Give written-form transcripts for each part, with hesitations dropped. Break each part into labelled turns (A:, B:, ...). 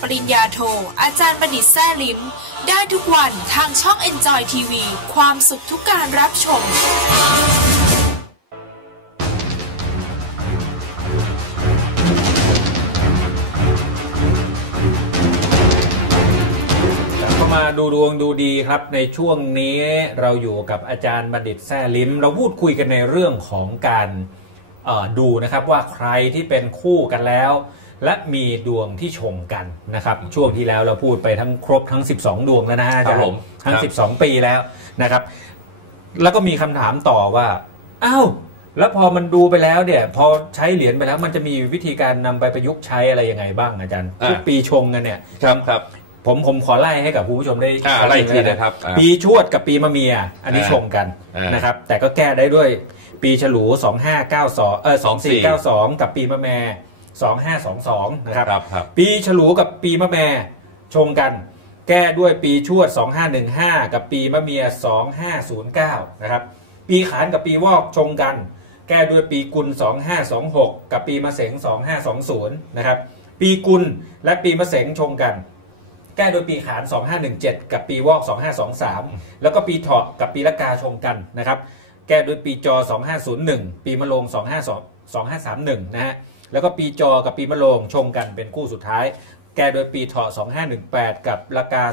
A: ปริญญาโทอาจารย์บัณฑิตแซ่ลิ้มได้ทุกวันทางช่อง Enjoy TV ความสุขทุกการรับชม
B: มาดูดวงดูดีครับในช่วงนี้เราอยู่กับอาจารย์บัณฑิตแซ่ลิ้มเราพูดคุยกันในเรื่องของการดูนะครับว่าใครที่เป็นคู่กันแล้วและมีดวงที่ชงกันนะครับช่วงที่แล้วเราพูดไปทั้งครบทั้ง12ดวงแล้วนะอาจารย์ทั้ง12ปีแล้วนะครับแล้วก็มีคำถามต่อว่าอ้าวแล้วพอมันดูไปแล้วเนี่ยพอใช้เหรียญไปแล้วมันจะมีวิธีการนำไปประยุกต์ใช้อะไรยังไงบ้างอาจารย์ทุกปีชงกันเนี่ย
C: ครับ
B: ผมขอไล่ให้กับผู้ชมได้
C: ไล่ทีนะครับ
B: ปีชวดกับปีมะเมียอันนี้ชงกันนะครับแต่ก็แก้ได้ด้วยปีฉลู2592 2492กับปีมะแม่2522นะครับปีฉลูกับปีมะแม่ชงกันแก้ด้วยปีชวด2515กับปีมะเมีย2509นะครับปีขานกับปีวอกชงกันแก้ด้วยปีกุล2526กับปีมะเสง2520นะครับปีกุลและปีมะเสงชงกันแก้โดยปีขาน2517กับปีวอก2523แล้วก็ปีเถาะกับปีละกาชงกันนะครับแก้โดยปีจอ2501ปีมะโรง2531นะฮะแล้วก็ปีจอกับปีมะโรงชงกันเป็นคู่สุดท้ายแก้โดยปีเถาะ2518กับละกา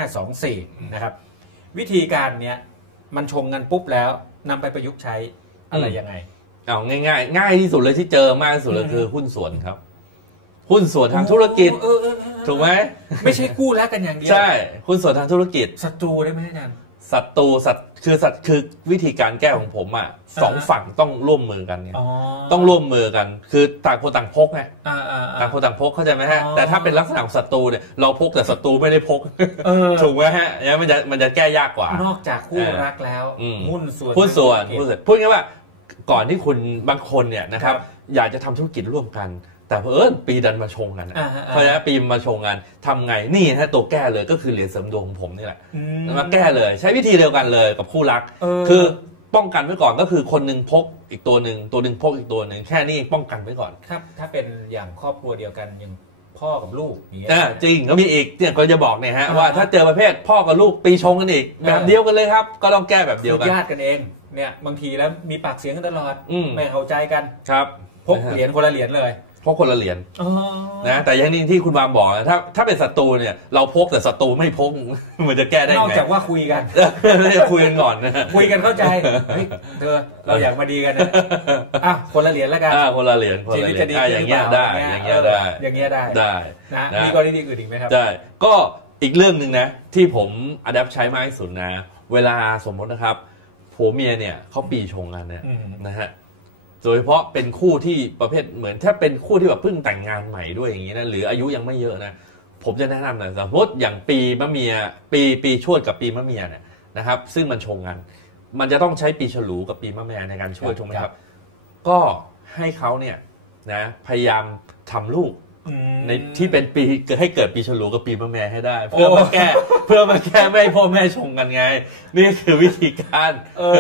B: 2524นะครับวิธีการเนี้ยมันชงกันปุ๊บแล้วนำไปประยุกต์ใช้อะไรยังไง
C: เอาง่ายที่สุดเลยที่เจอมากที่สุดเลยคือหุ้นส่วนครับหุ้นส่วนทางธุรกิจถูกไหม
B: ไม่ใช่คู่รักกันอย่างเดียว
C: ใช่หุ้นส่วนทางธุรกิจ
B: ศัตรูได้ไหมอาจารย์
C: ศัตรูคือวิธีการแก้ของผมอ่ะสองฝั่งต้องร่วมมือกันเนี่ยต้องร่วมมือกันคือต่างคนต่างพกไงต่างคนต่างพกเข้าใจไหมฮะแต่ถ้าเป็นลักษณะของศัตรูเนี่ยเราพกแต่ศัตรูไม่ได้พกถูกไหมฮะเนี่ยมันจะแก้ยากกว่าน
B: อกจากคู่รักแล้วหุ้นส่วน
C: พูดง่ายว่าก่อนที่คุณบางคนเนี่ยนะครับอยากจะทำธุรกิจร่วมกันแต่เพิ่นปีดันมาชงกันเพราะฉะนั้นปีมาชงกันทำไงนี่ฮะตัวแก้เลยก็คือเหรียญเสริมดวงของผมนี่แหละมาแก้เลยใช้วิธีเดียวกันเลยกับคู่รักคือป้องกันไว้ก่อนก็คือคนนึงพกอีกตัวนึงพกอีกตัวนึงแค่นี้ป้องกันไว้ก่อน
B: ครับถ้าเป็นอย่างครอบครัวเดียวกันอย่างพ่อกับลูกอย่างเงี้ย
C: จริงก็มีอีกเนี่ยก็จะบอกเนี่ยฮะว่าถ้าเจอประเภทพ่อกับลูกปีชงกันอีกแบบเดียวกันเลยครับก็ต้องแก้แบบเดียวกัน
B: ญาติกันเองเนี่ยบางทีแล้วมีปากเสียงกันตลอดไม่เข้าใจกัน
C: ครับ
B: พกเหรียญคนละเหรียญเลย
C: พกคนละเหรียญนะแต่อย่างนี้ที่คุณบามบอกนะถ้าเป็นศัตรูเนี่ยเราพกแต่ศัตรูไม่พกมันจะแก้ได้ไง
B: นอกจากว่าคุยกัน
C: คุยกันก่อนนะ
B: คุยกันเข้าใจเธอเราอยากมาดีกันนะอ่ะคนละเหรียญแล้วกัน
C: คนละเหรียญชีวิตจะดี
B: อย่างเงี้ยได้อย่างเงี้ยได้นะมีกรณีอื่นอีกไหมครับ
C: ได้ก็อีกเรื่องนึงนะที่ผมอะแดปใช้มากที่สุดนะเวลาสมมตินะครับผัวเมียเนี่ยเขาปีชงกันเนี่ยนะฮะโดยเฉพาะเป็นคู่ที่ประเภทเหมือนถ้าเป็นคู่ที่แบบเพิ่งแต่งงานใหม่ด้วยอย่างนี้นะหรืออายุยังไม่เยอะนะผมจะแนะนำนะสมมติอย่างปีมะเมียปีชวดกับปีมะเมียเนี่ยนะครับซึ่งมันชงกันมันจะต้องใช้ปีฉลูกับปีมะแม่ในการช่วยถูกไหมครับก็ให้เขาเนี่ยนะพยายามทำลูกในที่เป็นปีให้เกิดปีฉลูกับปีมะแม่ให้ได้เพื่อมาแก้ไม่ให้พ่อแม่ชงกันไงนี่คือวิธีการ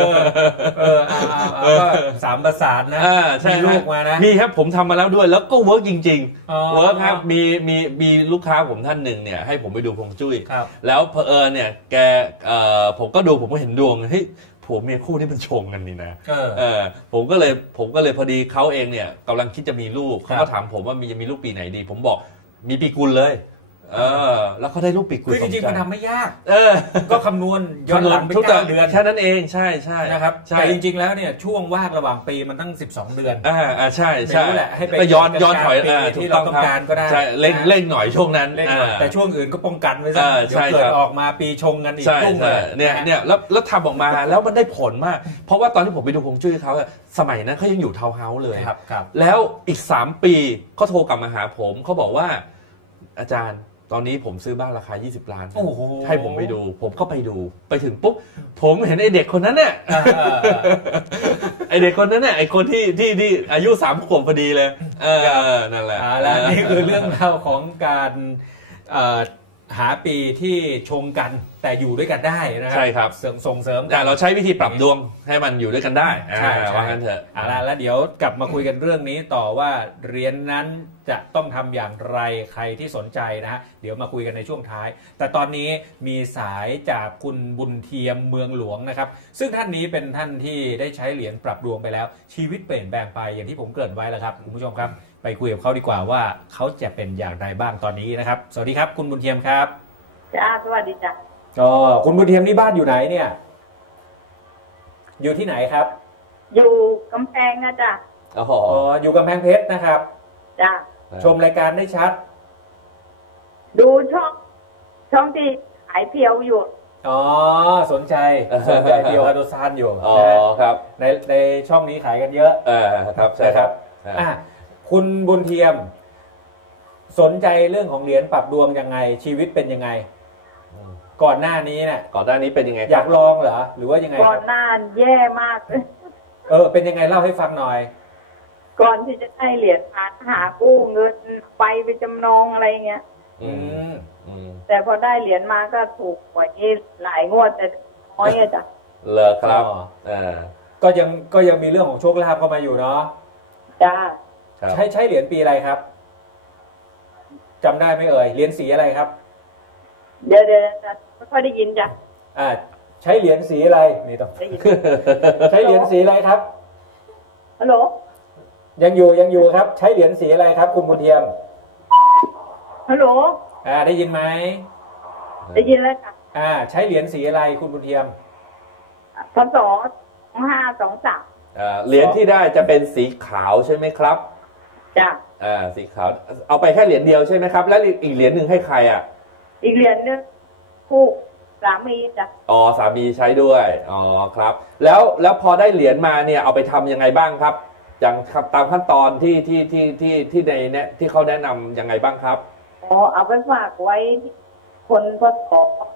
B: สามประสานนะ
C: มีลูกมานะมีครับผมทำมาแล้วด้วยแล้วก็เวิร์กจริงๆเวิร์กครับมีลูกค้าผมท่านหนึ่งเนี่ยให้ผมไปดูฮวงจุ้ยแล้วเผอิญเนี่ยแกผมก็เห็นดวงเฮ้ยผมมีคู่ที่มันชงกันนี่นะผมก็เลยพอดีเขาเองเนี่ยกำลังคิดจะมีลูกเขาก็ถามผมว่าจะมีลูกปีไหนดีผมบอกมีปีกุลเลยแล้วเขาได้ลูกปีกุล
B: คือจริงๆมันทำไม่ยากก็คำนวณย้อนหลังไป9 เดือน
C: แค่นั้นเองใช่
B: นะครับแต่จริงๆแล้วเนี่ยช่วงว่างระหว่างปีมันตั้ง12 เดือน
C: ใช่
B: แหละให้ไป
C: ย้อนถอย
B: ที่เราต้องการก็ได้
C: เร่งหน่อยช่วงนั้น
B: แต่ช่วงอื่นก็ป้องกันไว้ซะเดี๋ยวเกิดออกมาปีชงกันอีกตุ้งเลย
C: เนี่ยแล้วทำออกมาแล้วมันได้ผลมากเพราะว่าตอนที่ผมไปดูฮวงจุ้ยเขาสมัยนั้นเขายังอยู่ทาวน์เฮาส์เลยแล้วอีก3 ปีเขาโทรกลับมาหาผมเขาบอกว่าอาจารย์ตอนนี้ผมซื้อบ้านราคา20 ล้านให้ผมไปดูผมก็ไปดูไปถึงปุ๊บผมเห็นไอเด็กคนนั้นเนี่ยไอเด็กคนนั้นเนี่ยไอคนที่อายุ3 ขวบพอดีเลยนั่นแหละ
B: แล้วนี่คือเรื่องราวของการหาปีที่ชงกันแต่อยู่ด้วยกันได้นะครั
C: ใช่ครับ
B: ส่งเสริมกัน
C: เราใช้วิธีปรับดวงให้มันอยู่ด้วยกันได้
B: ใช่
C: ว่างั้นเถอะ
B: แล้วเดี๋ยวกลับมาคุยกันเรื่องนี้ต่อว่าเหรียญนั้นจะต้องทำอย่างไรใครที่สนใจนะฮะเดี๋ยวมาคุยกันในช่วงท้ายแต่ตอนนี้มีสายจากคุณบุญเทียมเมืองหลวงนะครับซึ่งท่านนี้เป็นท่านที่ได้ใช้เหรียญปรับดวงไปแล้วชีวิตเปลี่ยนแปลงไปอย่างที่ผมเกริ่นไว้แล้วครับคุณผู้ชมครับไปคุยกับเขาดีกว่าว่าเขาจะเป็นอย่างไรบ้างตอนนี้นะครับสวัสดีครับคุณบุญเทียมครับ
D: จ้าสวัสดีจ้ะ
B: คุณบุญเทียมนี่บ้านอยู่ไหนเนี่ยอยู่ที่ไหนครับ
D: อยู่กำแพงนะจ้ะ
B: อยู่กำแพงเพชรนะครับ
D: จ้ะ
B: ชมรายการได้ชัด
D: ดูช่องที่ขายเพียวอยู่
B: สนใจเพียวคาโดซานอยู่
C: ครับ
B: ในช่องนี้ขายกันเยอะ
C: ครับ
B: ใช่ครับคุณบุญเทียมสนใจเรื่องของเหรียญปรับดวงยังไงชีวิตเป็นยังไงก่อนหน้านี้เนี่ย
C: ก่อนหน้านี้เป็นยังไง
B: อยากลองเหรอหรือว่ายังไง
D: ก่อนหน้าแย่มากเลย
B: เป็นยังไงเล่าให้ฟังหน่อย
D: ก่อนที่จะได้เหรียญหากู้เงินไปจำนองอะไรเงี้ยแต่พอได้เหรียญมาก็ถูกหวยหลายงวดแต่น้อยจ้ะ
C: เหรอครับ
B: ก็ยังมีเรื่องของโชคลาภเข้ามาอยู่เนาะ
D: จ้า
B: ใช้เหรียญปีอะไรครับจำได้ไหมเอ่ยเหรียญสีอะไรครับ
D: เดี๋ยวไม่ค่อยได้ยินจ้ะ
B: ใช้เหรียญสีอะไรนี่ต้องใช้เหรียญสีอะไรครับ
D: ฮัลโหล
B: ยังอยู่ครับใช้เหรียญสีอะไรครับคุณบุญเทียม
D: ฮัลโหล
B: ได้ยินไหม
D: ได้ยินแล้วค่ะ
B: ใช้เหรียญสีอะไรคุณบุญเทียม
D: พศ2523
C: เหรียญที่ได้จะเป็นสีขาวใช่ไหมครับ
D: จ้ะ
C: สีขาวเอาไปแค่เหรียญเดียวใช่ไหมครับแล้วอีกเหรียญหนึ่งให้ใคร
D: อีกเหรียญนึงคู่สามีจ้ะ
C: สามีใช้ด้วยครับแล้วพอได้เหรียญมาเนี่ยเอาไปทำยังไงบ้างครับอย่างตามขั้นตอนที่ในเนี่ยที่เขาแนะนำยังไงบ้างครับ
D: เอาไปฝากไว้คนพศ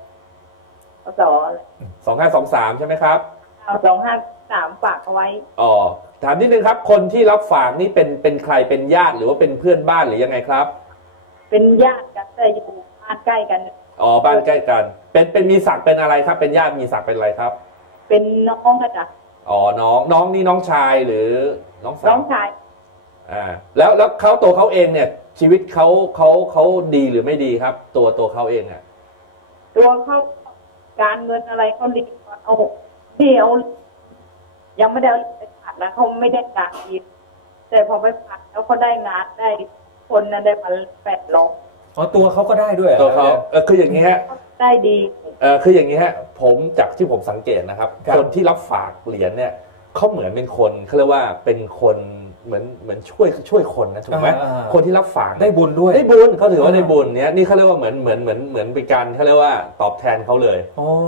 C: 2523ใช่ไหมครับ
D: 2523ฝากเอาไว้
C: ถามนิดนึงครับคนที่รับฝากนี่เป็นใครเป็นญาติหรือว่าเป็นเพื่อนบ้านหรือยังไงครับ
D: เป็นญาติกันแต่อยู่บ้านใกล้กัน
C: บ้านใกล้กันเป็นมีศักดิ์เป็นอะไรครับเป็นญาติมีศักดิ์เป็นอะไรครับ
D: เป็นน้องกันจ้ะ
C: น้องนี่น้องชายหรือน้องสาว
D: น้องชาย
C: แล้วตัวเขาเองเนี่ยชีวิตเขาดีหรือไม่ดีครับตัวเขาเอง
D: ตัวเขาการเงินอะไรเขาดีเอาที่เอายังไม่ได้ไปผัดแล้วเขาไม่ได้การดีแต่พอไปผัดแล้วเขาได้งานได้คนนั้นได้มา800
B: ตัวเขาก็ได้ด้วย
C: ตัวเขาคืออย่างนี้ฮะ
D: ได้ดี
C: คืออย่างนี้ฮะผมจากที่ผมสังเกตนะครับคนที่รับฝากเหรียญเนี่ยเขาเหมือนเป็นคนเขาเรียกว่าเป็นคนเหมือนช่วยคนนะถูกไหมคนที่รับฝาก
B: ได้บุญด้วย
C: ได้บุญเขาถือว่าได้บุญเนี่ยนี่เขาเรียกว่าเหมือนเป็นการเขาเรียกว่าตอบแทนเขาเลย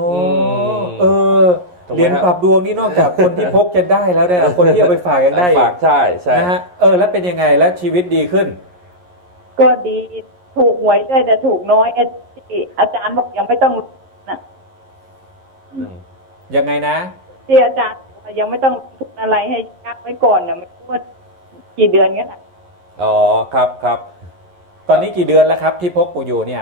B: เหรียญปรับดวงนี่นอกจากคนที่พกจะได้แล้วเนี่ยคนที่เอาไปฝากยังได้
C: ฝากใช่
B: นะฮะแล้วเป็นยังไงแล้วชีวิตดีขึ้น
D: ก็ดีถูกหวยได้แต่ถูกน้อยอาจารย์บอกยังไม่ต้องนะ
B: ยังไงนะ
D: ที่อาจารย์ยังไม่ต้องทุกอะไรให้ชักไว้ก่อนนะไม่รู้ว่ากี่เดือนกันอ่ะ
C: ครับ
B: ตอนนี้กี่เดือนแล้วครับที่พกอยู่เนี่ย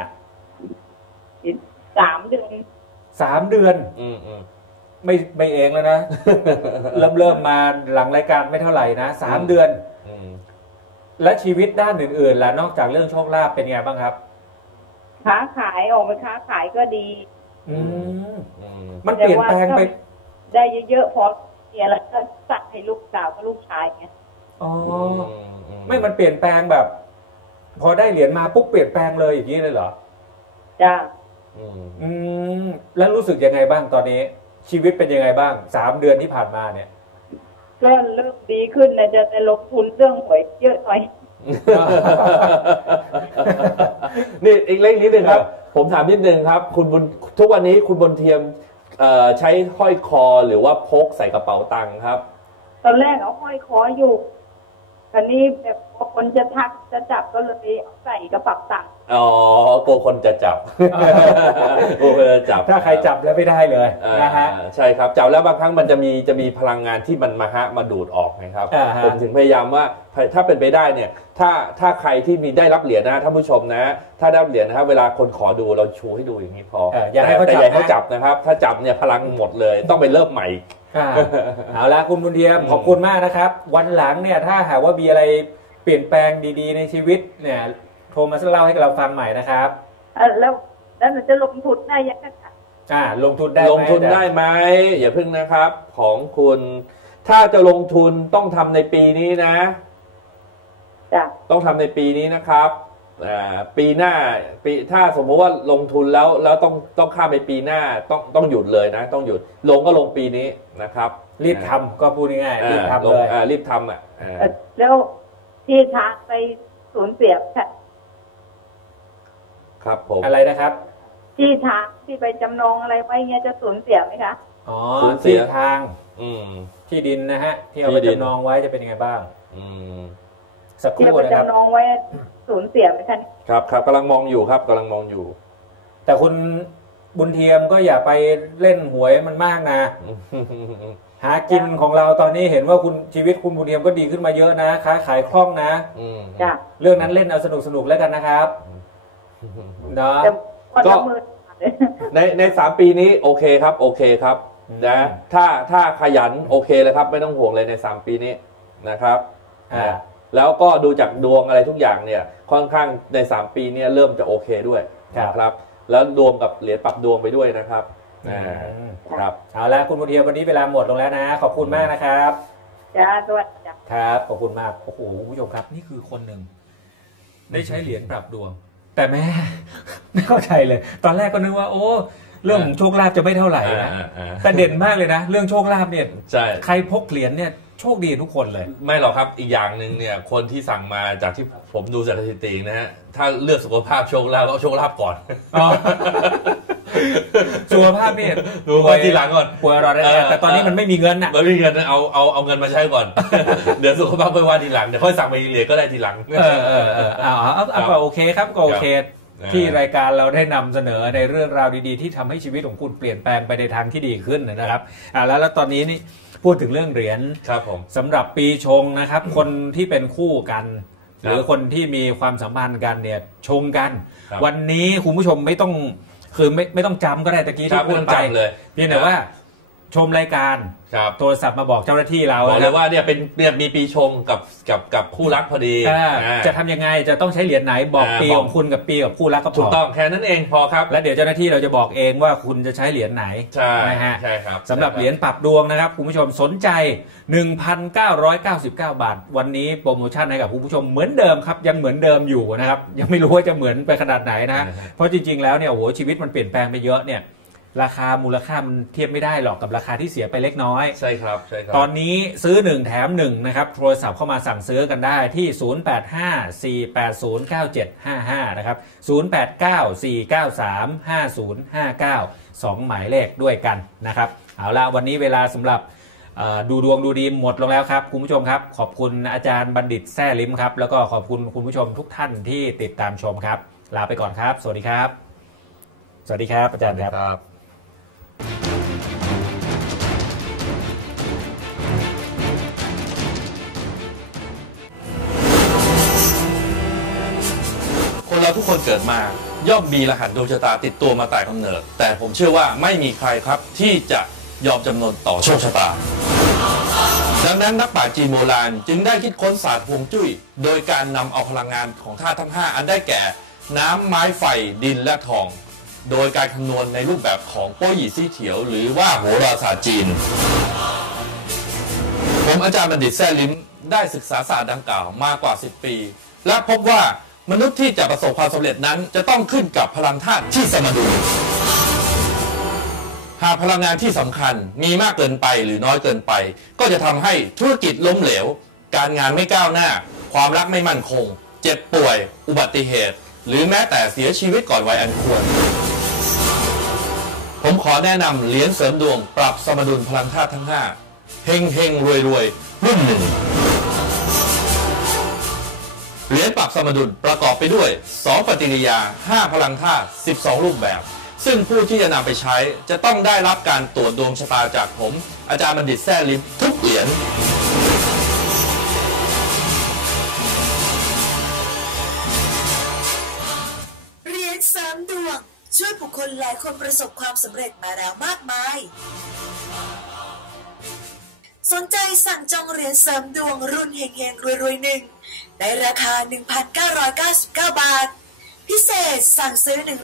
D: 3 เดือน
B: 3 เดือนไม่เองแล้วนะเริ่มมาหลังรายการไม่เท่าไหร่นะ3 เดือนและชีวิตด้านอื่นๆล่ะนอกจากเรื่องโชคลาภเป็นไงบ้างครับ
D: ค้าขายออกไปค้าขายก็ดี
B: มันเปลี่ยนแปลงไป
D: ได้เยอะๆพอเนี่ยแล้วก็สั่งให้ลูกสาวกับลูกชายเงี้ย
B: ไม่มันเปลี่ยนแปลงแบบ พอได้เหรียญมาปุ๊บเปลี่ยนแปลงเลยอย่างนี้เลยเหรอ
D: จ้า
B: แล้วรู้สึกยังไงบ้างตอนนี้ชีวิตเป็นยังไงบ้าง3 เดือนที่ผ่านมาเนี่ย
D: ก็เริ่มดีขึ้นนะจะลงทุนเรื่องหวยเยอะหน่อย
C: นี่อีกเรื่องนิดนึงครับผมถามนิดนึงครับคุณบุญทุกวันนี้คุณบุญเทียมใช้ห้อยคอหรือว่าพกใส่กระเป๋าตังค์ครับ
D: ตอนแรกเอาห้อยคออยู่คราวนี้แบบพอคนจะทักจะจับก็เลยใส่กระเป๋าตังค์
C: กลัวคนจะจับกลัวคนจะจับ
B: ถ้าใครจับแล้วไม่ได้เลยนะฮะ
C: ใช่ครับจับแล้วบางครั้งมันจะมีพลังงานที่มันมาดูดออกนะครับผมถึงพยายามว่าถ้าเป็นไปได้เนี่ยถ้าใครที่มีได้รับเหรียญนะท่านผู้ชมนะถ้าได้รับเหรียญนะครับเวลาคนขอดูเราชูให้ดูอย่างนี้พอ
B: อย่าให้เขา
C: จับนะครับถ้าจับเนี่ยพลังหมดเลยต้องไปเริ่มใหม่
B: เอาละคุณบุญเทียมขอบคุณมากนะครับวันหลังเนี่ยถ้าหากว่ามีอะไรเปลี่ยนแปลงดีๆในชีวิตเนี่ยโทรมาเล่าให้เราฟังใหม่นะครับ
D: แล้วมันจะลงทุนได้ยังไง
B: ลงทุนได้
C: ไหมอย่าพึ่งนะครับของคุณถ้าจะลงทุนต้องทำในปีนี้นะต้องทำในปีนี้นะครับปีหน้าถ้าสมมติว่าลงทุนแล้วต้องข้ามไปปีหน้าต้องหยุดเลยนะต้องหยุดลงก็ลงปีนี้นะครับ
B: รีบทำก็พูดง่ายๆรีบทำเลย
C: รีบทำ
D: แล้วที่ทางไปสูญเสีย
C: ครับผม
B: อะไรนะครับ
D: ที่ทางที่ไปจำนองอะไรไว้เงี้ยจะสูญเสียไหมคะ
B: ที่ทางที่ดินนะฮะที่เอาไปจำนองไว้จะเป็นยังไงบ้าง
D: สักครู่นะครับที่ไปจำนองไว้สูญเสียไหมคะ
C: ครับกำลังมองอยู่ครับกำลังมองอยู่
B: แต่คุณบุญเทียมก็อย่าไปเล่นหวยมันมากนะหากินของเราตอนนี้เห็นว่าชีวิตคุณบุญเทียมก็ดีขึ้นมาเยอะนะค้าขายคล่องนะเรื่องนั้นเล่นเอาสนุกแล้วกันนะครับเนาะ
C: ก็ใน3 ปีนี้โอเคครับนะถ้าขยันโอเคเลยครับไม่ต้องห่วงเลยใน3 ปีนี้นะครับแล้วก็ดูจากดวงอะไรทุกอย่างเนี่ยค่อนข้างใน3 ปีเนี่ยเริ่มจะโอเคด้วยนะครับแล้วรวมกับเหรียญปรับดวงไปด้วยนะครับครับ
B: เอาละคุณบุญเทียมวันนี้เวลาหมดลงแล้วนะขอบคุณมากนะครับ
D: สวัสดี
B: ครับขอบคุณมากโอ้โหคุณผู้ชมครับนี่คือคนหนึ่งได้ใช้เหรียญปรับดวงแต่แม่ไม่เข้าใจเลยตอนแรกก็นึกว่าโอ้เรื่องโชคลาภจะไม่เท่าไหร่นะแต่เด่นมากเลยนะเรื่องโชคลาภเนี่ยใครพกเหรียญเนี่ยโชคดีทุกคนเลย
C: ไม่หรอกครับอีกอย่างหนึ่งเนี่ยคนที่สั่งมาจากที่ผมดูสถิตินะฮะถ้าเลือกสุขภาพโชคลาภก็โชคลาภก่อน
B: สุขภาพเนี่ย
C: ดูไว้ทีหลังก่อน
B: ป่วยรอได้แต่ตอนนี้มันไม่มีเงินน่ะ
C: ไม่มีเงินเอาเงินมาใช้ก่อนเดี๋ยวสุขภาพไปว่าทีหลังเดี๋ยวค่อยสั่งไปเหรียญก็ได้ทีหลัง
B: ก็โอเคครับก็โอเคที่รายการเราได้นำเสนอในเรื่องราวดีๆที่ทำให้ชีวิตของคุณเปลี่ยนแปลงไปในทางที่ดีขึ้นนะครับแล้วตอนนี้นี่พูดถึงเรื่องเหรียญสำหรับปีชงนะครับคนที่เป็นคู่กันหรือคนที่มีความสัมพันธ์กันเนี่ยชงกันวันนี้คุณผู้ชมไม่ต้องคือไม่ต้องจำก็ได้ตะกี้ที่พูดไปเพียงแต่ว่าชมรายการโทรศัพท์มาบอกเจ้าหน้าที่เรา
C: บอกเลยว่าเนี่ยมีปีชงกับคู่รักพอดี
B: จะทำยังไงจะต้องใช้เหรียญไหนบอกปีของคุณกับปีกับคู่รักก็พอ
C: ถูกต้องแค่นั้นเองพอครับ
B: และเดี๋ยวเจ้าหน้าที่เราจะบอกเองว่าคุณจะใช้เหรียญไหน
C: นะฮะใช่ครับ
B: สำหรับเหรียญปรับดวงนะครับคุณผู้ชมสนใจ 1,999 บาทวันนี้โปรโมชั่นให้กับคุณผู้ชมเหมือนเดิมครับยังเหมือนเดิมอยู่นะครับยังไม่รู้ว่าจะเหมือนไปขนาดไหนนะเพราะจริงๆแล้วเนี่ยโอ้โหชีวิตมันเปลี่ยนแปลงไปเยอะเนี่ยราคามูลค่ามันเทียบไม่ได้หรอกกับราคาที่เสียไปเล็กน้อย
C: ใช่ครับ
B: ตอนนี้ซื้อ1แถม1นะครับโทรศัพท์เข้ามาสั่งซื้อกันได้ที่0854809755นะครับ0894935059 2หมายเลขด้วยกันนะครับเอาละวันนี้เวลาสำหรับดูดวงดูดีหมดลงแล้วครับคุณผู้ชมครับขอบคุณอาจารย์บัณฑิตแซ่ลิ้มครับแล้วก็ขอบคุณคุณผู้ชมทุกท่านที่ติดตามชมครับลาไปก่อนครับสวัสดีครับสวัสดีครับอาจารย์ครับ
C: คนเราทุกคนเกิดมาย่อมมีรหัสดวงชะตาติดตัวมาแต่กำเนิดแต่ผมเชื่อว่าไม่มีใครครับที่จะยอมจำนนต่อโชคชะตาดังนั้นนักปราชญ์จีนโบราณจึงได้คิดค้นศาสตร์ฮวงจุ้ยโดยการนำเอาพลังงานของธาตุทั้ง5อันได้แก่น้ำไม้ไฟดินและทองโดยการคำนวณในรูปแบบของโป้หยี่ซี่เถียวหรือว่าโหราศาสตร์จีนผมอาจารย์บัณฑิตแซ่ลิ้มได้ศึกษาศาสตร์ดังกล่าวมากกว่า10 ปีและพบว่ามนุษย์ที่จะประสบความสำเร็จนั้นจะต้องขึ้นกับพลังธาตุที่สมดุลหากพลังงานที่สำคัญมีมากเกินไปหรือน้อยเกินไปก็จะทำให้ธุรกิจล้มเหลวการงานไม่ก้าวหน้าความรักไม่มั่นคงเจ็บป่วยอุบัติเหตุหรือแม้แต่เสียชีวิตก่อนวัยอันควรผมขอแนะนำเหรียญเสริมดวงปรับสมดุลพลังธาตุทั้ง5เฮงเฮงรวยรวยรุ่นหนึ่งเหรียญปรับสมดุลประกอบไปด้วย2ปฏิกิริยา5พลังธาตุ12รูปแบบซึ่งผู้ที่จะนำไปใช้จะต้องได้รับการตรวจดวงชะตาจากผมอาจารย์บัณฑิตแซ่ลิมทุกเหรียญ
E: เหรียญเสริมดวงช่วยบุคคลหลายคนประสบความสำเร็จมาแล้วมากมายสนใจสั่งจองเหรียญเสริมดวงรุ่นเฮงๆรวยๆ1ในราคา 1,999 บาทพิเศษสั่งซื้อ1